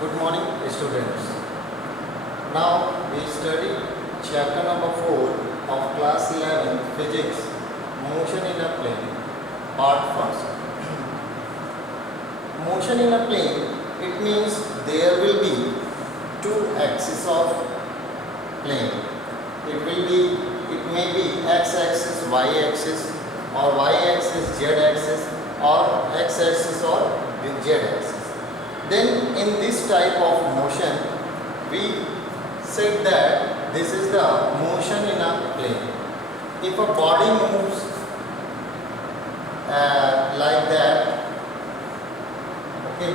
Good morning, students. Now we study chapter number 4 of class 11 physics, motion in a plane, part first. Motion in a plane, it means there will be two axes of plane. It may be x-axis, y-axis, or y-axis, z-axis, or x-axis or z-axis. Then in this type of motion, we said that this is the motion in a plane. If a body moves like that, okay,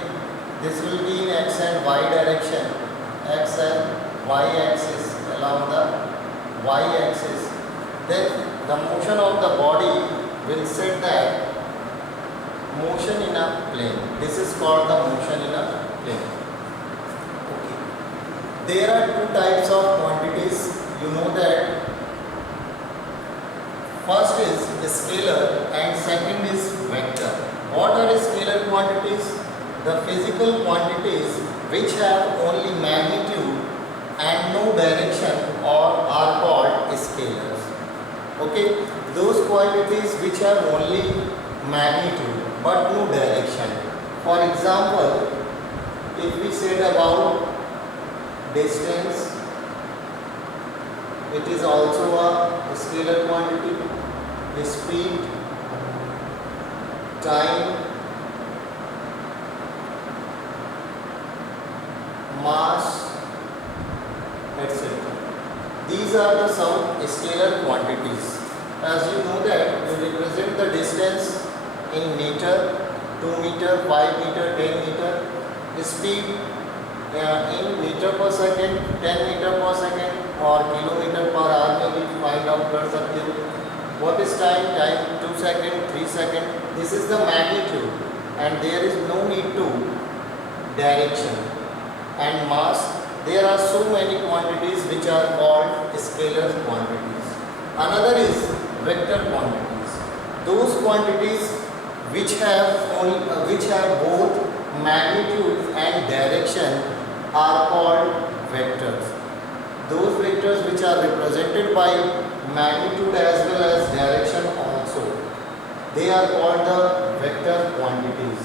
this will be in x and y direction, x and y axis along the y axis. Then the motion of the body will set that motion in a plane. This is called the motion in a plane. Okay. There are two types of quantities. You know that first is scalar and second is vector. What are scalar quantities? The physical quantities which have only magnitude and no direction or are called scalars. Okay, those quantities which have only magnitude but no direction. For example, if we said about distance, it is also a scalar quantity. Speed, time, mass, etc. These are the some scalar quantities. As you know that you represent the distance in meter, 2 meter, 5 meter, 10 meter. Speed in meter per second, 10 meter per second or kilometer per hour में भी find out कर सकते हो. What is time? Time 2 seconds, 3 seconds. This is the magnitude and there is no need to direction. And mass, there are so many quantities which are called scalar quantities. Another is vector quantities. Those quantities which have both magnitude and direction are called vectors. Those vectors which are represented by magnitude as well as direction also, they are called the vector quantities.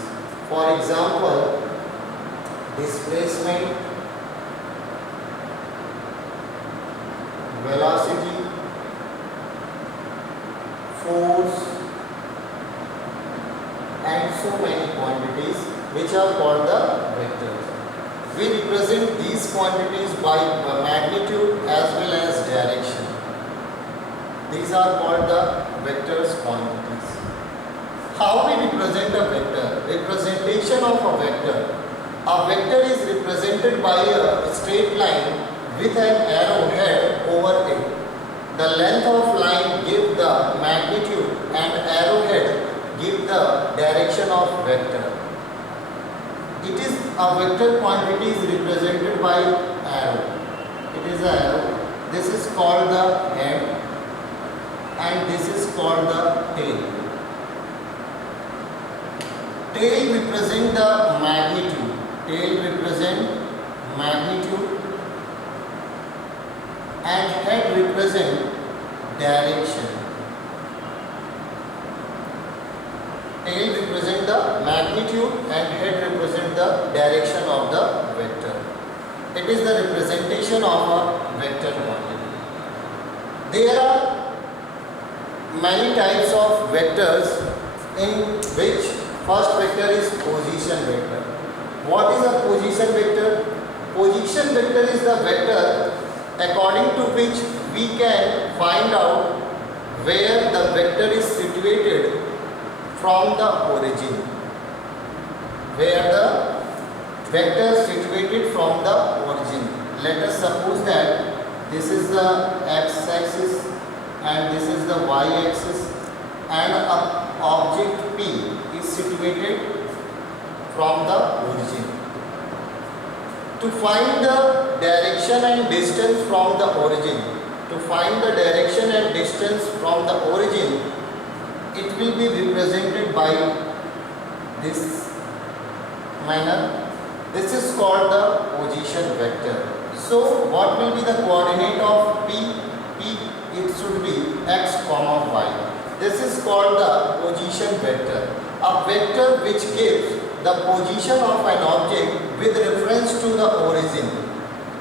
For example, displacement, velocity, force, and so many quantities which are called the vectors. We represent these quantities by magnitude as well as direction. These are called the vectors quantities. How we represent a vector? Representation of a vector. A vector is represented by a straight line with an arrowhead over it. The length of line gives the magnitude and arrowhead give the direction of vector. It is a vector quantity is represented by arrow. It is an arrow. This is called the head and this is called the tail. Tail represent the magnitude. Tail represent magnitude and head represent direction. Tail represent the magnitude and head represent the direction of the vector. It is the representation of a vector quantity. There are many types of vectors in which first vector is position vector. What is a position vector? Position vector is the vector according to which we can find out where the vector is situated from the origin. Where the vector situated from the origin. Let us suppose that this is the x-axis and this is the y-axis and an object P is situated from the origin. To find the direction and distance from the origin, it will be represented by this manner. This is called the position vector. So what will be the coordinate of P? P, it should be x comma y. This is called the position vector. A vector which gives the position of an object with reference to the origin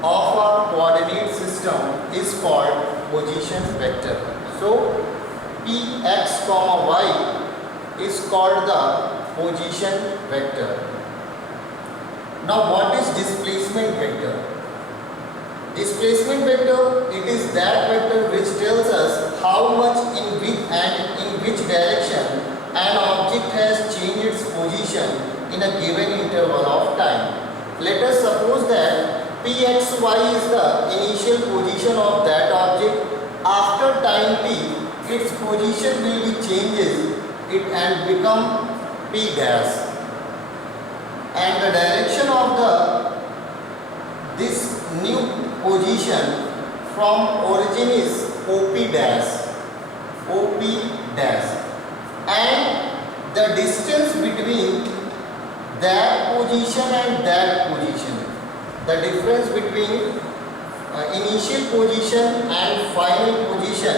of a coordinate system is called position vector. So P x comma y is called the position vector. Now what is displacement vector? Displacement vector, it is that vector which tells us how much in which direction an object has changed its position in a given interval of time. Let us suppose that Pxy is the initial position of that object. After time t, its position will be changes it and become P dash. And the direction of this new position from origin is OP dash. OP dash. And the distance between that position and that position, the difference between initial position and final position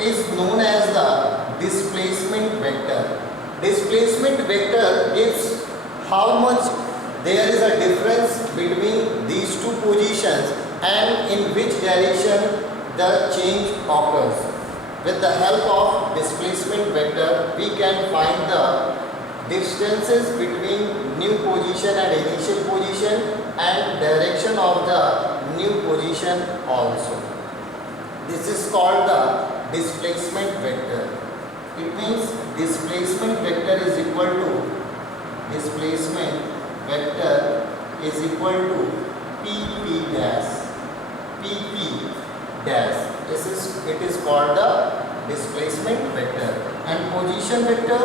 is known as the displacement vector. Displacement vector gives how much there is a difference between these two positions and in which direction the change occurs. With the help of displacement vector, we can find the distances between new position and initial position and direction of the new position also. This is called the displacement vector. It means displacement vector is equal to PP dash. PP dash. It is called the displacement vector. And position vector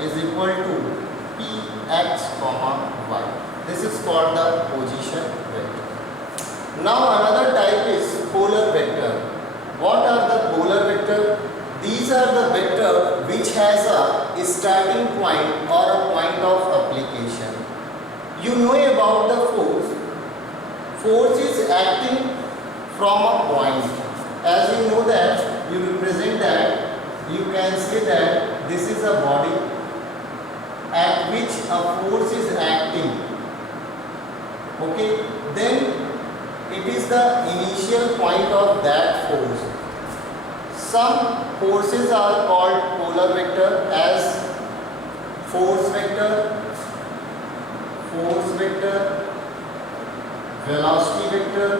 is equal to Px comma y. This is called the position vector. Now another type is polar vector. What are the polar vector? These are the vector which has a starting point or a point of application. You know about the force. Force is acting from a point. As you know that, you represent that, you can say that this is a body at which a force is acting. Okay, then it is the initial point of that force. Some forces are called polar vector as force vector, velocity vector,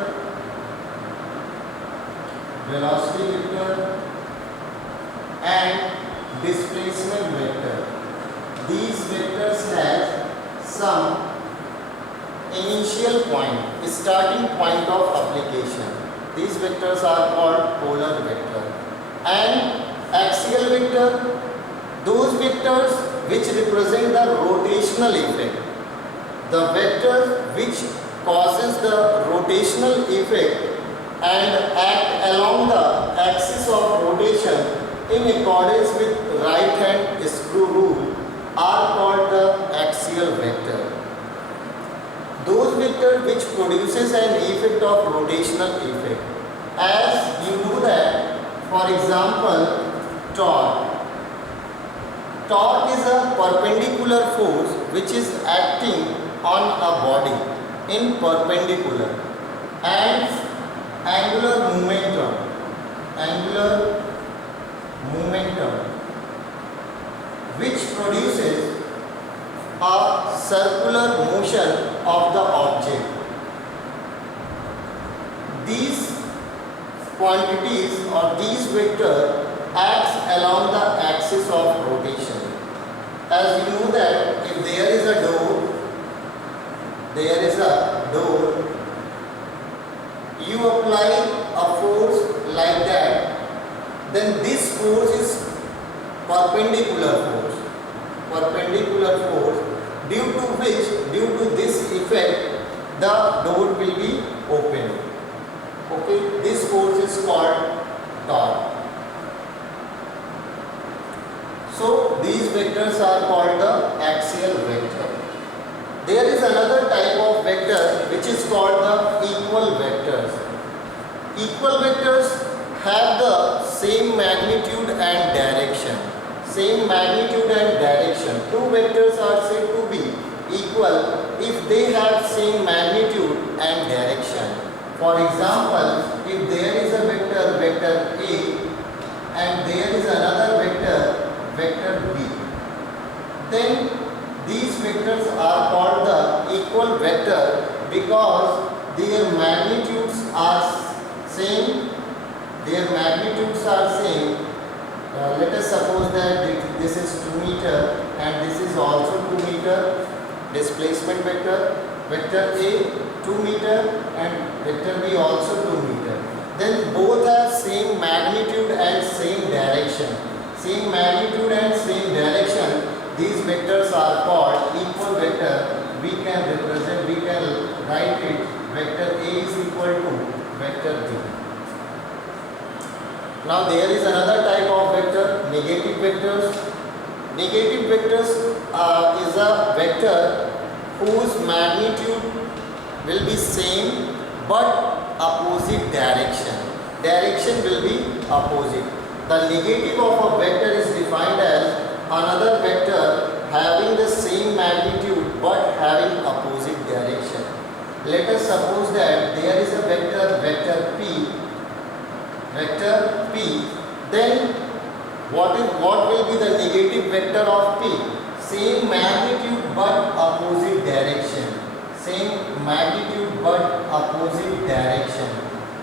and displacement vector. These vectors have some initial point, starting point of application. These vectors are called polar vector. And axial vector, those vectors which represent the rotational effect. The vector which causes the rotational effect and act along the axis of rotation in accordance with right hand screw rule are called the axial vector. Those vectors which produces an effect of rotational effect. As you know that, for example, torque. Torque is a perpendicular force which is acting on a body in perpendicular, and angular momentum which produces a circular motion of the object. These quantities or these vectors acts along the axis of rotation. As you know that if there is a door, you apply a force like that, then this force is perpendicular force, due to this effect the door will be open. Okay, this force is called torque. So these vectors are called the axial vector. There is another type of vector which is called the equal vectors. Equal vectors have the same magnitude and direction. Same magnitude and direction. Two vectors are said to be equal if they have same magnitude and direction. For example, if there is a vector, vector A, and there is another vector, vector B, then these vectors are called the equal vector because their magnitudes are same. Their magnitudes are same. Let us suppose that this is 2 meter and this is also 2 meter. Displacement vector, vector A 2 meter and vector B also 2 meter. Then both have same magnitude and same direction. Same magnitude and same direction. These vectors are called equal vector. We can represent, we can write it, vector A is equal to vector B. Now there is another type of vector, negative vectors. Negative vectors is a vector whose magnitude will be same but opposite direction. Direction will be opposite. The negative of a vector is defined as another vector having the same magnitude but having opposite direction. Let us suppose that there is a vector, vector P, then what will be the negative vector of P? Same magnitude but opposite direction. Same magnitude but opposite direction.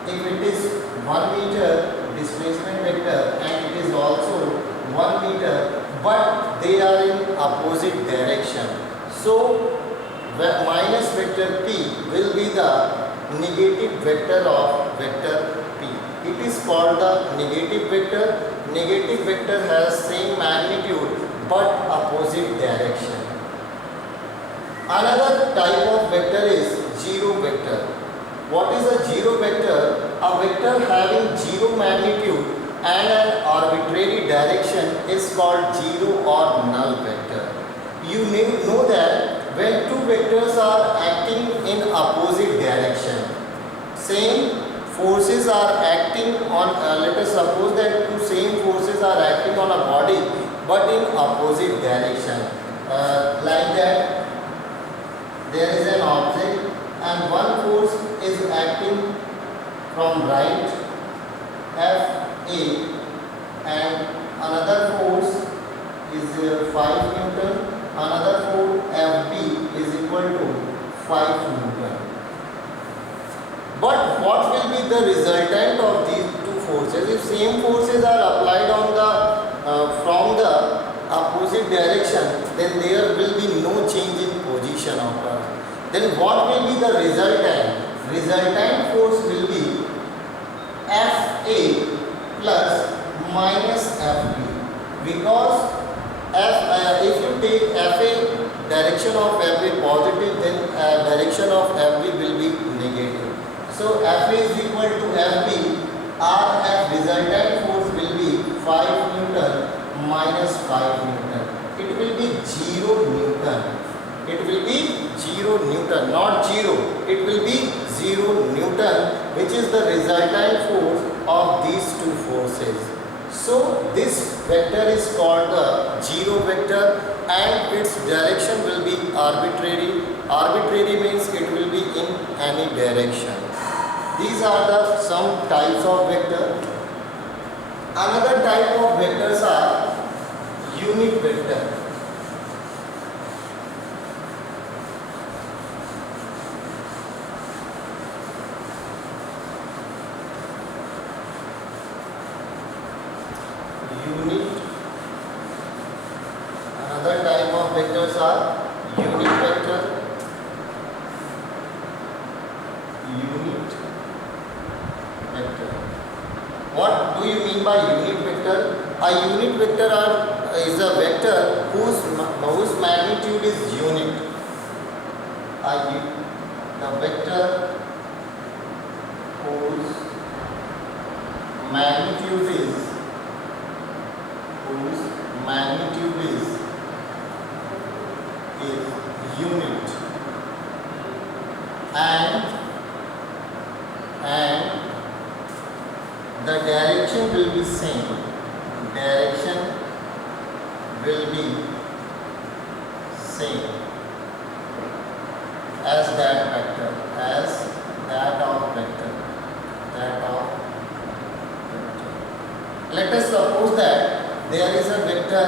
If it is 1 meter displacement vector and it is also 1 meter, but they are in opposite direction. So minus vector P will be the negative vector of vector P. It is called the negative vector. Negative vector has same magnitude but opposite direction. Another type of vector is zero vector. What is a zero vector? A vector having zero magnitude and an arbitrary direction is called zero or null vector. You know that when two vectors are acting in opposite direction, same forces are acting on, let us suppose that two same forces are acting on a body but in opposite direction. Like that, there is an object and one force is acting from right, Fa, and another force is 5 Newton, another force Fb is equal to 5 Newton. But what will be the resultant of these two forces? If same forces are applied on the from the opposite direction, then there will be no change in position of Earth. Then what will be the resultant? Resultant force will be Fa plus minus Fb, because if you take Fa direction of Fb positive, then direction of Fb will be negative. So Fa is equal to Fb. Rf resultant force will be 5 Newton minus 5 Newton. It will be 0 Newton. It will be 0 Newton, not 0. It will be 0 Newton, which is the resultant force of these two forces. So this vector is called the zero vector and its direction will be arbitrary. Arbitrary means it will be in any direction. These are some types of vector. Another type of vectors are unit vector. Another type of vectors are unit vector. Unit vector. What do you mean by unit vector? A unit vector is a vector whose magnitude is unit. The vector whose magnitude is magnitude is unit, and the direction will be same. Direction will be same as that vector, as that of vector. Let us suppose that there is a vector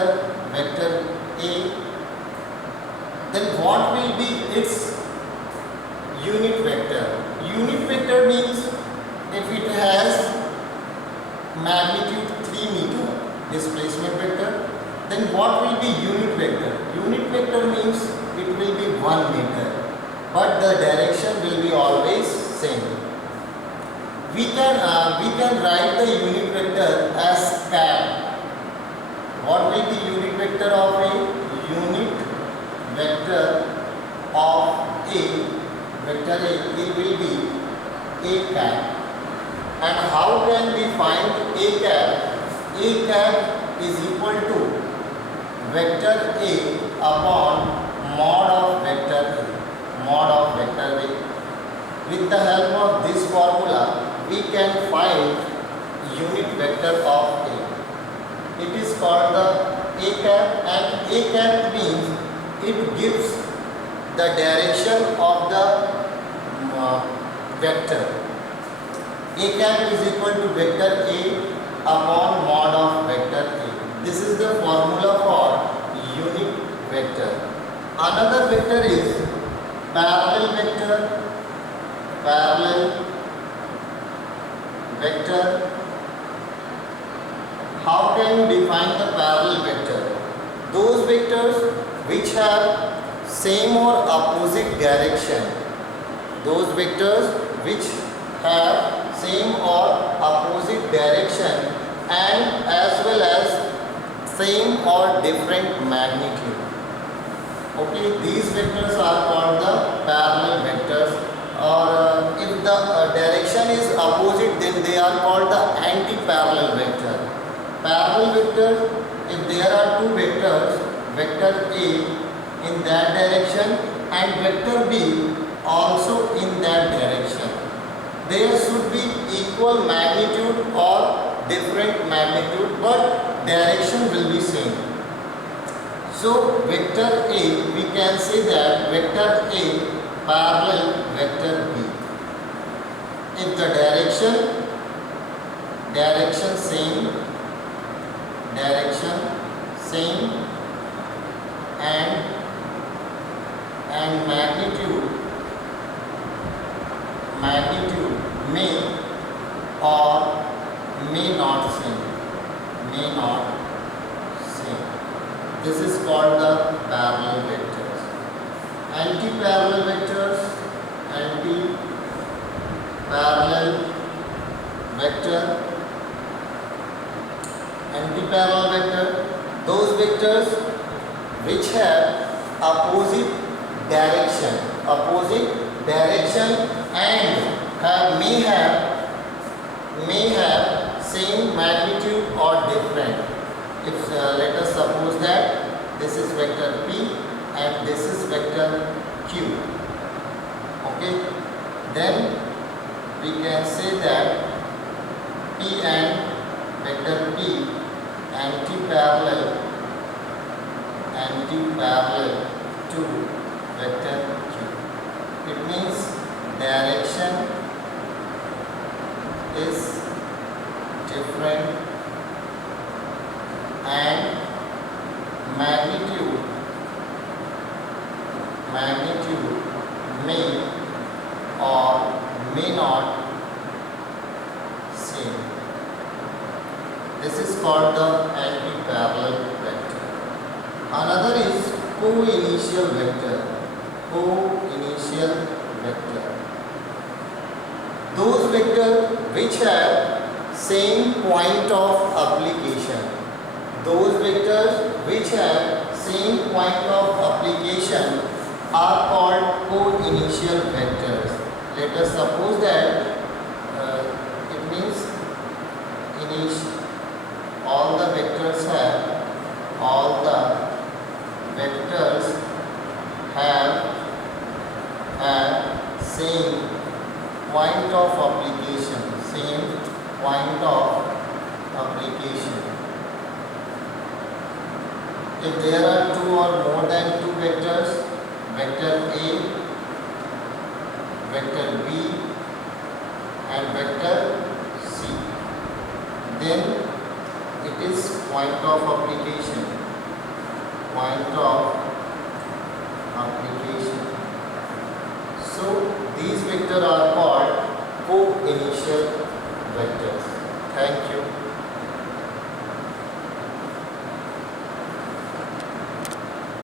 A, then what will be its unit vector? Unit vector means if it has magnitude 3 meter displacement vector, then what will be unit vector? Unit vector means it will be 1 meter, but the direction will be always same. We can write the unit vector as cap. What will be unit vector of A? Unit vector of vector A, it will be A cap. And how can we find A cap? A cap is equal to vector A upon mod of vector A. Mod of vector A. With the help of this formula, we can find unit vector of A. It is called the A cap, and A cap means it gives the direction of the vector. A cap is equal to vector A upon mod of vector A. This is the formula for unit vector. Another vector is parallel vector. Parallel vector. How can you define the parallel vector? Those vectors which have same or opposite direction. Those vectors which have same or opposite direction and as well as same or different magnitude. Okay, these vectors are called the parallel vectors. Or if the direction is opposite, then they are called the anti-parallel vector. Parallel vector, if there are two vectors, vector A in that direction and vector B also in that direction, there should be equal magnitude or different magnitude, but direction will be same. So vector A, we can say that vector A parallel vector B. If the direction same and magnitude may or may not same. This is called the parallel vectors. Anti-parallel vector, those vectors which have opposite direction and may have same magnitude or different. If let us suppose that this is vector P and this is vector Q. Okay, then we can say that P and vector P anti-parallel to vector Q. It means direction is different and magnitude may or may not same. This is called the anti-parallel vector. Another is co-initial vector. Those vectors which have same point of application. Are called co-initial vectors. Let us suppose that it means all the vectors have all the vectors have a same point of application, If there are two or more than two vectors, vector A, vector B and vector C, then it is point of application. So these vectors are called co-initial